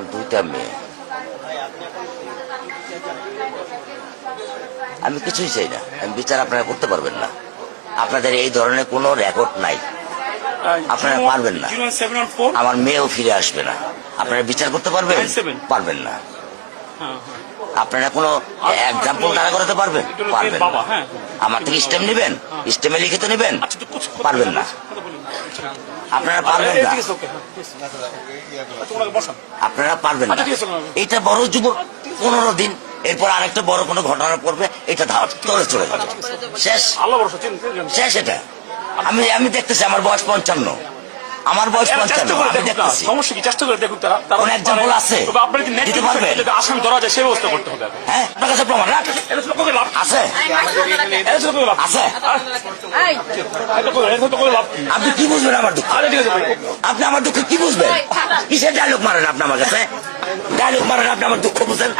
আমার দুইটা মেয়ে, আমি কিছুই চাই না। আমি বিচার আপনারা করতে পারবেন না, আপনাদের এই ধরনের কোনো রেকর্ড নাই, আপনারা পারবেন না। আমার মেয়েও ফিরে আসবে না, আপনারা বিচার করতে পারবেন পারবেন না। আপনারা কোনো এক্সাম্পল দাঁড়া করাতে পারবেন পারবেন না। আমার থেকে স্টেম নেবেন, স্টেমে লিখিত নেবেন, পারবেন না। আপনারা পারবেন না, আপনারা পারবেন না। এটা বড় যুব 15 দিন, এরপর আরেকটা বড় কোনো ঘটনা পড়বে, এটা ধার করে চলে যাবে, শেষ শেষ। এটা আমি দেখতেছি, আমার বয়স 55, আমার বয়স 55, আমি দেখতেছি। সমস্যা কি? চেষ্টা করে দেখুন তারা কোন এক্সাম্পল আছে দিতে পারবেন? আসামি ধরা যায় সে ব্যবস্থা করতে হবে। হ্যাঁ, আপনার কাছে প্রমাণ আছে? আছে? আপনি কি বুঝবেন আমার দুঃখ? আপনি আমার দুঃখ কি বুঝবেন? কিসের ডায়লগ মারেন আপনি আমার কাছে? ডায়লগ মারেন আপনি আমার দুঃখ বুঝেন?